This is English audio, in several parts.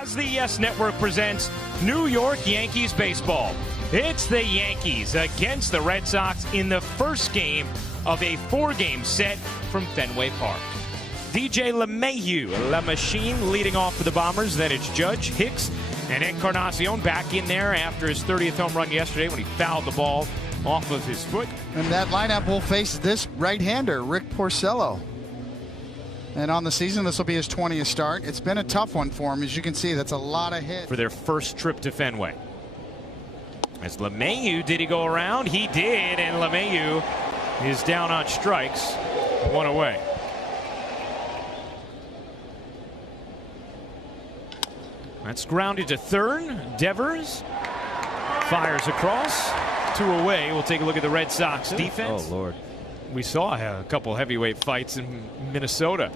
As the Yes Network presents New York Yankees baseball. It's the Yankees against the Red Sox in the first game of a 4-game set from Fenway Park. DJ LeMahieu, La Machine, leading off for the Bombers. Then it's Judge, Hicks, and Encarnacion back in there after his 30th home run yesterday when he fouled the ball off of his foot. And that lineup will face this right-hander, Rick Porcello. And on the season, this will be his 20th start. It's been a tough one for him. As you can see, that's a lot of hits. For their first trip to Fenway. As LeMahieu, did he go around? He did, and LeMahieu is down on strikes. One away. That's grounded to third. Devers fires across. 2 away. We'll take a look at the Red Sox defense. Oh, Lord. We saw a couple heavyweight fights in Minnesota.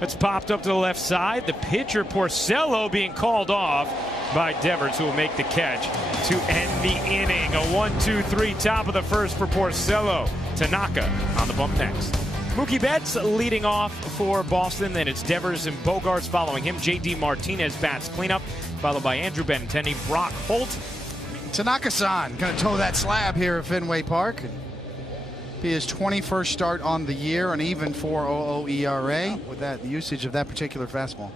It's popped up to the left side. The pitcher, Porcello, being called off by Devers, who will make the catch to end the inning. A 1-2-3 top of the first for Porcello. Tanaka on the bump next. Mookie Betts leading off for Boston. Then it's Devers and Bogarts following him. J.D. Martinez bats cleanup, followed by Andrew Benintendi, Brock Holt. Tanaka-san going to toe that slab here at Fenway Park. Be his 21st start on the year, an even 4.00 ERA with that usage of that particular fastball.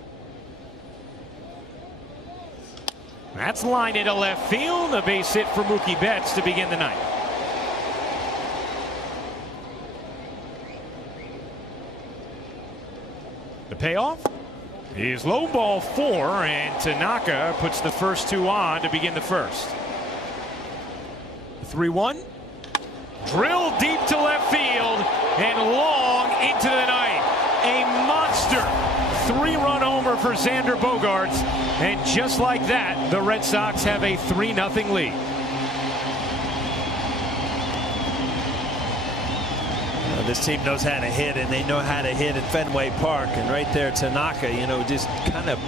That's lined into left field. A base hit for Mookie Betts to begin the ninth. The payoff is low ball 4, and Tanaka puts the first 2 on to begin the first. 3-1. Drilled deep to left field and long into the night. A monster 3-run homer for Xander Bogaerts. And just like that, the Red Sox have a 3-0 lead. This team knows how to hit, and they know how to hit at Fenway Park. And right there, Tanaka, just kind of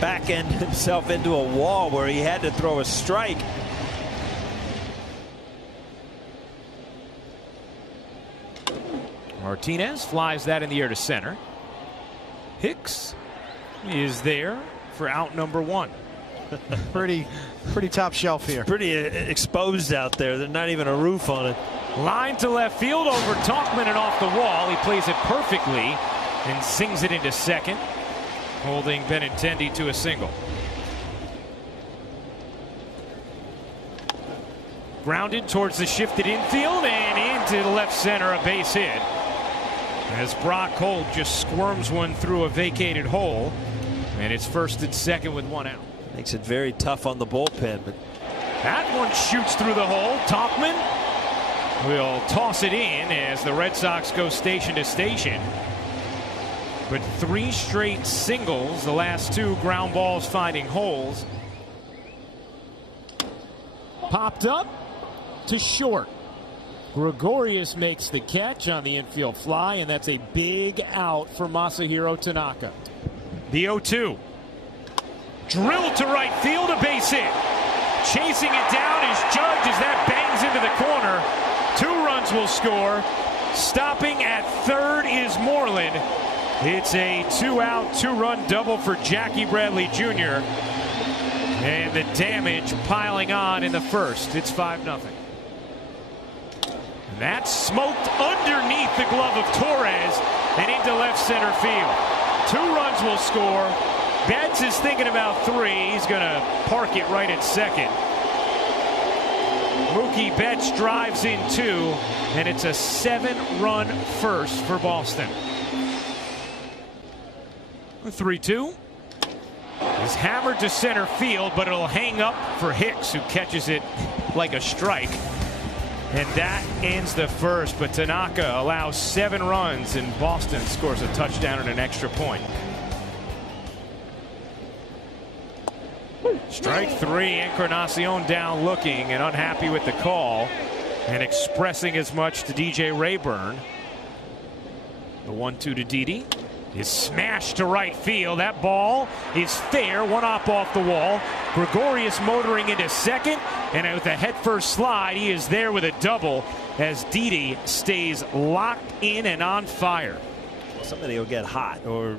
back-end himself into a wall where he had to throw a strike. Martinez flies that in the air to center. Hicks is there for out number 1. Pretty top shelf here. It's pretty exposed out there. There's not even a roof on it. Line to left field over Tauchman and off the wall. He plays it perfectly and sings it into second, holding Benintendi to a single. Grounded towards the shifted infield and into the left center, a base hit. As Brock Holt just squirms one through a vacated hole, and it's first and second with 1 out. Makes it very tough on the bullpen, but that one shoots through the hole. Tauchman will toss it in as the Red Sox go station to station. But 3 straight singles, the last 2 ground balls finding holes. Popped up to short. Gregorius makes the catch on the infield fly, and that's a big out for Masahiro Tanaka. The 0-2. Drilled to right field, a base hit. Chasing it down is Judge as that bangs into the corner. 2 runs will score. Stopping at third is Moreland. It's a 2-out, 2-run double for Jackie Bradley Jr. And the damage piling on in the first. It's 5-0. That's smoked underneath the glove of Torres and into left center field. 2 runs will score. Betts is thinking about 3. He's going to park it right at second. Mookie Betts drives in 2, and it's a 7-run first for Boston. 3-2 is hammered to center field, but it'll hang up for Hicks, who catches it like a strike. And that ends the first, but Tanaka allows 7 runs, and Boston scores a touchdown and an extra point. Strike 3, Encarnacion down looking and unhappy with the call and expressing as much to DJ Rayburn. The 1-2 to Didi is smashed to right field. That ball is fair, 1 up off the wall. Gregorius motoring into second, and with a head-first slide, he is there with a double as Didi stays locked in and on fire. Somebody will get hot, or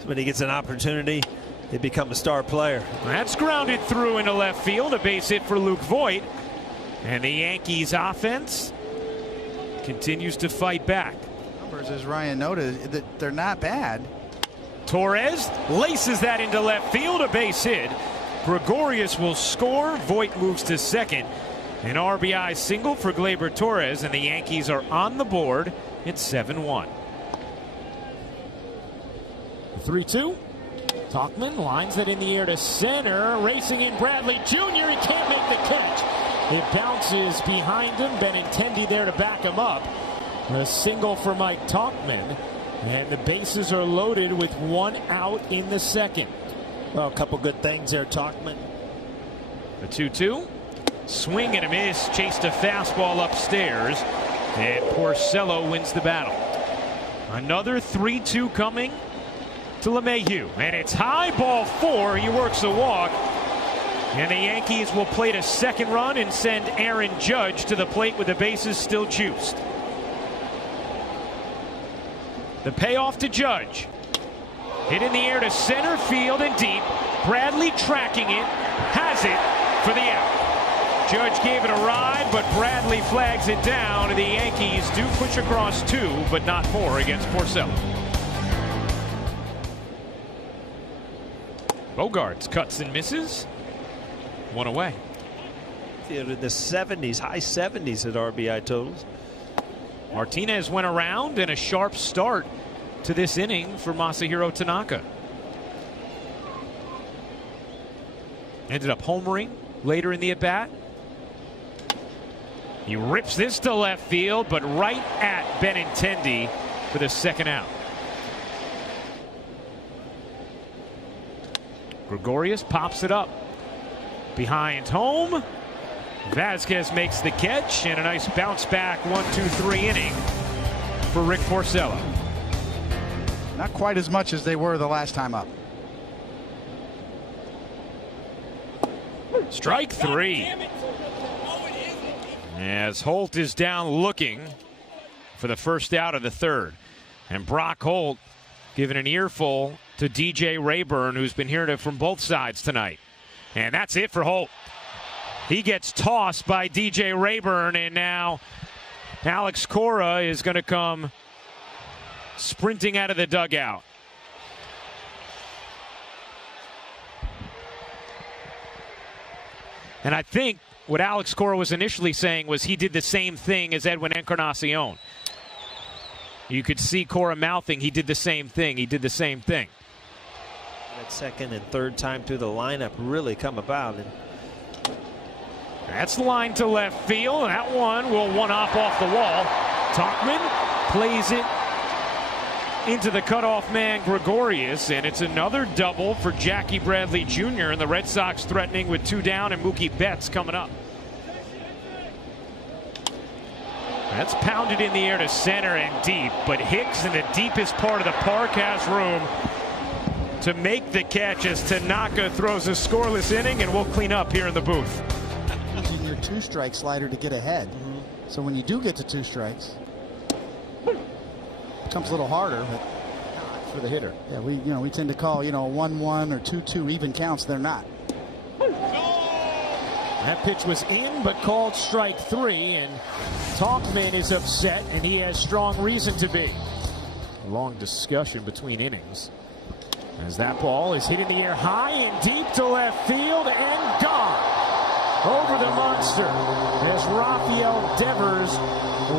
somebody gets an opportunity They become a star player. That's grounded through into left field. A base hit for Luke Voit. And the Yankees offense continues to fight back. Numbers, as Ryan noted, that they're not bad. Torres laces that into left field. A base hit. Gregorius will score. Voit moves to second. An RBI single for Gleyber Torres, and the Yankees are on the board. It's 7-1. 3-2. Tauchman lines it in the air to center. Racing in Bradley Jr. He can't make the catch. It bounces behind him. Benintendi there to back him up. A single for Mike Tauchman. And the bases are loaded with one out in the second. Well, a couple good things there, Tauchman. The 2-2. Swing and a miss. Chased a fastball upstairs. And Porcello wins the battle. Another 3-2 coming to LeMahieu. And it's high, ball 4. He works a walk. And the Yankees will plate a second run and send Aaron Judge to the plate with the bases still juiced. The payoff to Judge. Hit in the air to center field and deep. Bradley tracking it. Has it for the out. Judge gave it a ride, but Bradley flags it down. And the Yankees do push across 2, but not 4 against Porcello. Bogarts cuts and misses. One away. In the 70s, high 70s at RBI totals. Martinez went around, and a sharp start to this inning for Masahiro Tanaka. Ended up homering later in the at-bat. He rips this to left field, but right at Benintendi for the second out. Gregorius pops it up. Behind home. Vasquez makes the catch, and a nice bounce back 1-2-3 inning for Rick Porcello. Not quite as much as they were the last time up. Strike 3. As Holt is down looking for the first out of the third. And Brock Holt giving an earful to DJ Rayburn, who's been hearing it from both sides tonight. And that's it for Holt. He gets tossed by DJ Rayburn, and now Alex Cora is going to come sprinting out of the dugout. And I think what Alex Cora was initially saying was he did the same thing as Edwin Encarnacion. You could see Cora mouthing, he did the same thing, he did the same thing. That second and third time through the lineup really come about. And that's the line to left field. That one will one-hop off the wall. Tauchman plays it into the cutoff man Gregorius, and it's another double for Jackie Bradley Jr. and the Red Sox threatening with 2 down and Mookie Betts coming up. That's pounded in the air to center and deep, but Hicks in the deepest part of the park has room to make the catch as Tanaka throws a scoreless inning, and we'll clean up here in the booth. Using your 2-strike slider to get ahead. So when you do get to 2 strikes, it becomes a little harder, but for the hitter. Yeah, we tend to call 1-1 or 2-2 even counts. They're not. That pitch was in, but called strike 3, and Tauchman is upset, and he has strong reason to be. A long discussion between innings as that ball is hit in the air high and deep to left field and gone over the monster as Rafael Devers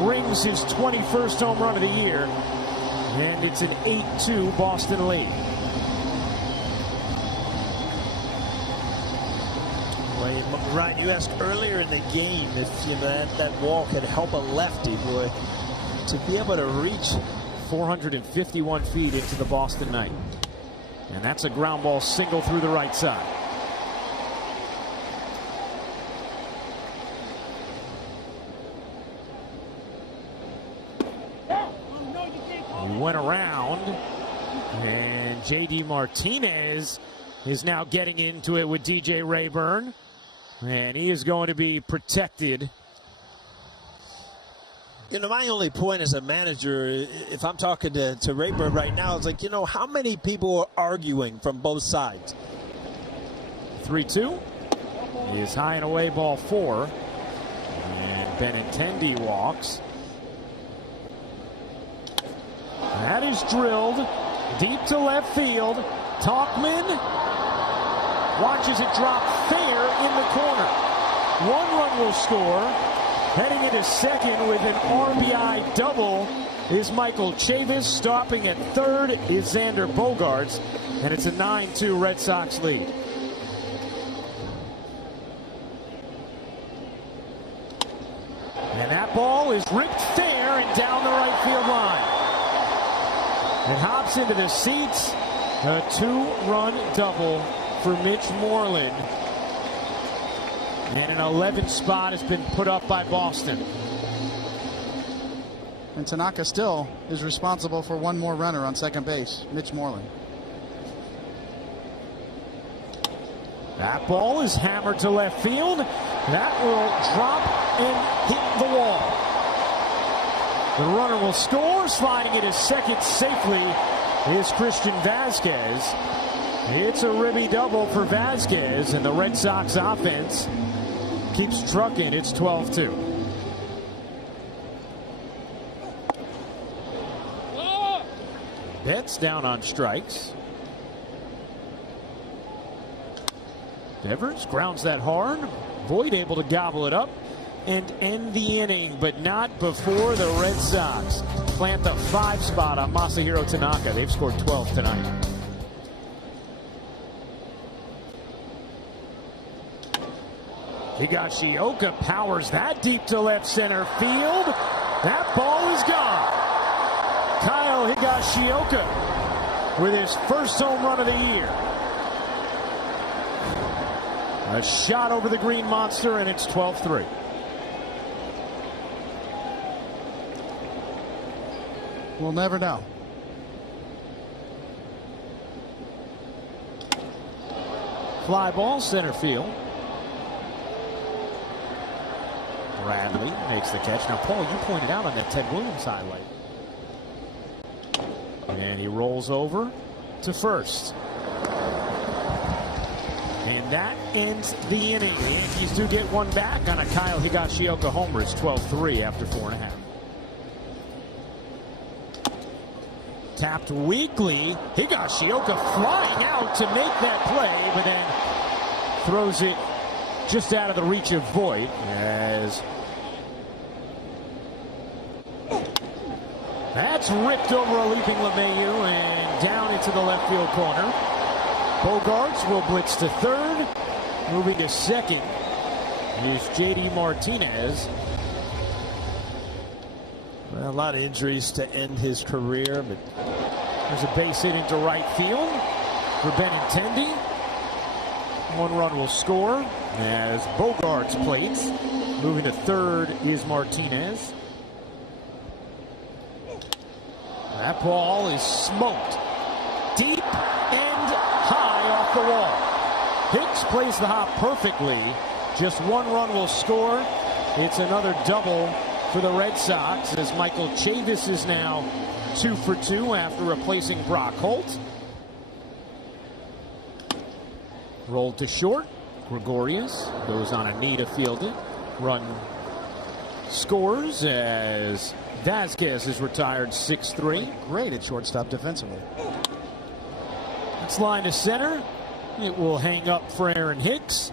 rings his 21st home run of the year, and it's an 8-2 Boston lead. Ryan, you asked earlier in the game if that walk could help a lefty, boy, to be able to reach 451 feet into the Boston night. And that's a ground ball single through the right side. He went around, and JD Martinez is now getting into it with DJ Rayburn, and he is going to be protected. You know, my only point as a manager, if I'm talking to Rayburn right now, is like, you know, how many people are arguing from both sides? 3-2 is high and away, ball 4. And Benintendi walks. That is drilled deep to left field. Tauchman watches it drop fair in the corner. 1 run will score. Heading into second with an RBI double is Michael Chavis. Stopping at third is Xander Bogaerts. And it's a 9-2 Red Sox lead. And that ball is ripped fair and down the right field line. It hops into the seats. A 2-run double for Mitch Moreland. And an 11th spot has been put up by Boston. And Tanaka still is responsible for 1 more runner on second base, Mitch Moreland. That ball is hammered to left field. That will drop and hit the wall. The runner will score. Sliding it to second safely is Christian Vasquez. It's a ribby double for Vasquez, and the Red Sox offense keeps trucking. It's 12-2. Betts down on strikes. Devers grounds that hard. Voit able to gobble it up and end the inning, but not before the Red Sox plant the 5 spot on Masahiro Tanaka. They've scored 12 tonight. Higashioka powers that deep to left center field. That ball is gone. Kyle Higashioka with his first home run of the year. A shot over the Green Monster, and it's 12-3. We'll never know. Fly ball, center field. Bradley makes the catch. Now, Paul, you pointed out on that Ted Williams highlight. And he rolls over to first. And that ends the inning. The Yankees do get one back on a Kyle Higashioka homer. It's 12-3 after 4.5. Tapped weakly. Higashioka flying out to make that play, but then throws it just out of the reach of Voit as that's ripped over a leaping LeMahieu and down into the left field corner. Bogaerts will blitz to third. Moving to second is J.D. Martinez. Well, a lot of injuries to end his career, but there's a base hit into right field for Benintendi. 1 run will score as Bogaerts plates. Moving to third is Martinez. That ball is smoked deep and high off the wall. Hicks plays the hop perfectly. Just 1 run will score. It's another double for the Red Sox as Michael Chavis is now 2 for 2 after replacing Brock Holt. Rolled to short. Gregorius goes on a knee to field it. Run scores as Vasquez is retired 6-3. Great at shortstop defensively. It's line to center. It will hang up for Aaron Hicks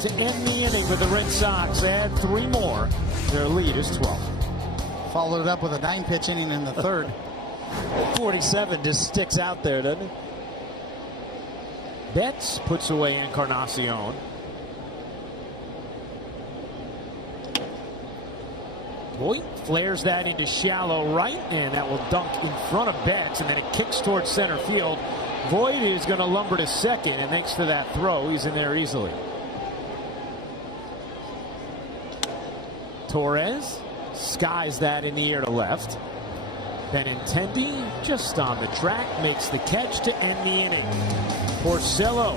to end the inning, but the Red Sox add 3 more. Their lead is 12. Followed it up with a 9-pitch inning in the third. 47 just sticks out there, doesn't it? Betts puts away Encarnacion. Voit flares that into shallow right, and that will dunk in front of Betts, and then it kicks towards center field. Voit is going to lumber to second, and thanks to that throw, he's in there easily. Torres skies that in the air to left. Benintendi just on the track makes the catch to end the inning. Porcello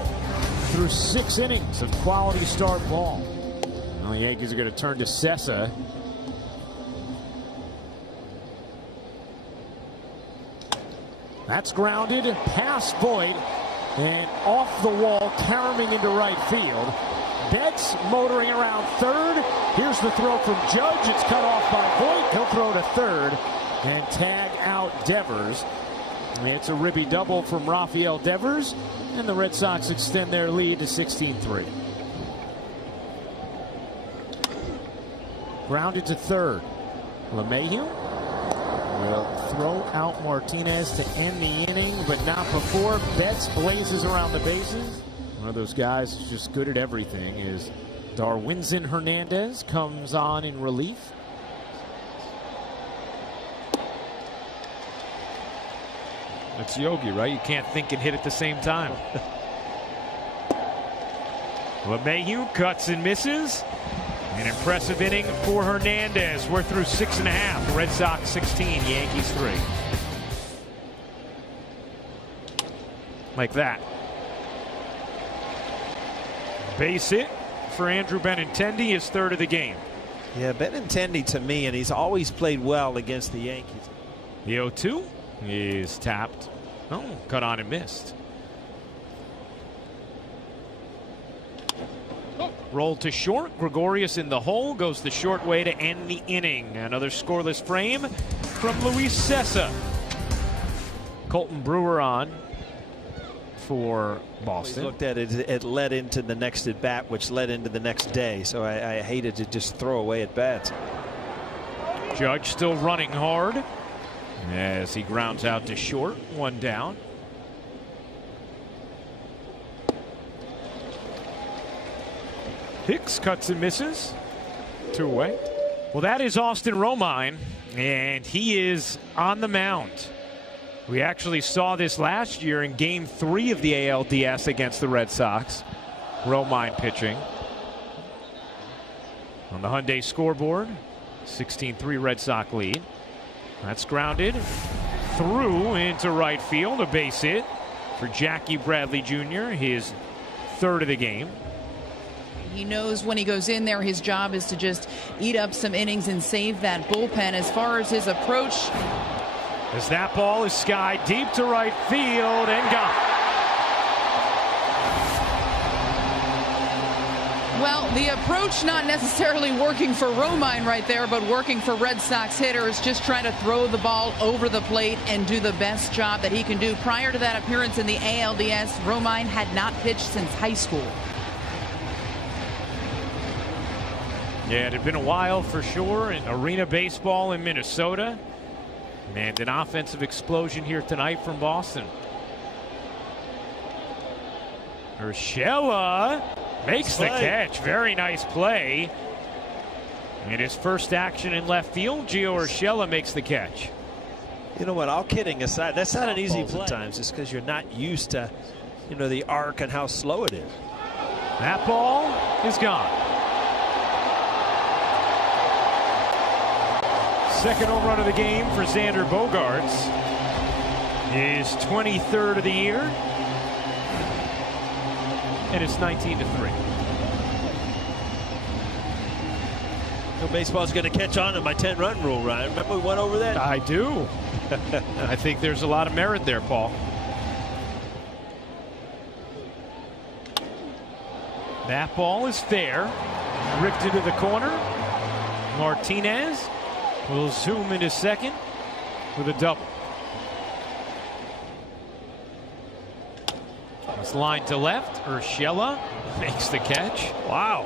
through 6 innings of quality start ball. Well, the Yankees are going to turn to Sessa. That's grounded past Voit and off the wall, caroming into right field. Betts motoring around third. Here's the throw from Judge. It's cut off by Voit. He'll throw to third and tag out Devers. It's a ribby double from Rafael Devers, and the Red Sox extend their lead to 16-3. Grounded to third. LeMahieu will throw out Martinez to end the inning, but not before. Betts blazes around the bases. One of those guys who's just good at everything is Darwinzon Hernandez, comes on in relief. That's Yogi, right? You can't think and hit at the same time. LeMahieu cuts and misses. An impressive inning for Hernandez. We're through 6.5. Red Sox 16, Yankees 3. Like that. Base hit for Andrew Benintendi, his third of the game. Yeah, Benintendi to me, and he's always played well against the Yankees. The 0-2 is tapped. Oh, cut on and missed. Rolled to short. Gregorius in the hole. Goes the short way to end the inning. Another scoreless frame from Luis Cessa. Colton Brewer on for Boston. We looked at it, it led into the next at bat, which led into the next day. So I hated to just throw away at bats. Judge still running hard as he grounds out to short. One down. Hicks cuts and misses. 2 away. Well, that is Austin Romine, and he is on the mound. We actually saw this last year in Game 3 of the ALDS against the Red Sox. Romine pitching. On the Hyundai scoreboard, 16-3 Red Sox lead. That's grounded through into right field. A base hit for Jackie Bradley Jr., his third of the game. He knows when he goes in there, his job is to just eat up some innings and save that bullpen. As far as his approach, as that ball is skied deep to right field and gone. well, the approach not necessarily working for Romine right there, but working for Red Sox hitters, just trying to throw the ball over the plate and do the best job that he can do. Prior to that appearance in the ALDS, Romine had not pitched since high school. Yeah, it had been a while for sure in arena baseball in Minnesota. And an offensive explosion here tonight from Boston. Urshela makes the catch. Very nice play. And his first action in left field, Gio Urshela makes the catch. You know what, all kidding aside, that's not an easy play sometimes, just because you're not used to, you know, the arc and how slow it is. That ball is gone. Second home run of the game for Xander Bogaerts. His 23rd of the year. And it's 19-3. No baseball's going to catch on to my 10-run rule, Ryan. Remember we went over that? I do. I think there's a lot of merit there, Paul. That ball is fair. Ripped into the corner. Martinez will zoom into second with a double. It's line to left. Urshela makes the catch. Wow.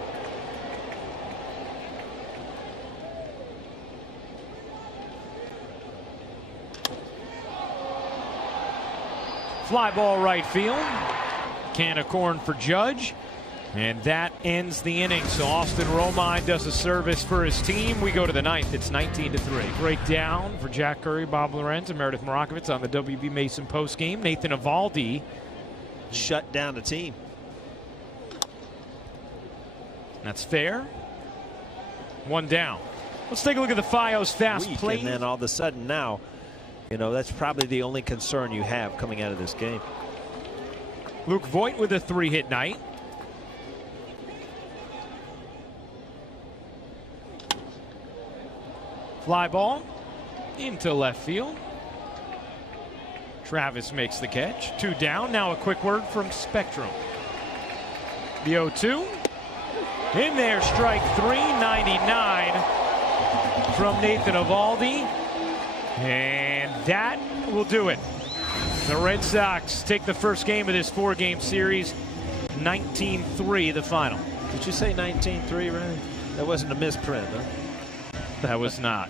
Fly ball right field. Can of corn for Judge. And that ends the inning. So Austin Romine does a service for his team. We go to the ninth. It's 19-3. Breakdown for Jack Curry, Bob Lorenz, and Meredith Marakovitz on the WB Mason postgame. Nathan Eovaldi shut down the team. That's fair. One down. Let's take a look at the Fios fast play. And then all of a sudden now, you know, that's probably the only concern you have coming out of this game. Luke Voit with a 3-hit night. Fly ball into left field. Travis makes the catch. 2 down. Now a quick word from Spectrum. The 0-2. In there, strike 3, 99 from Nathan Eovaldi. And that will do it. The Red Sox take the first game of this 4-game series. 19-3 the final. Did you say 19-3, Ryan? That wasn't a misprint, huh? That was not.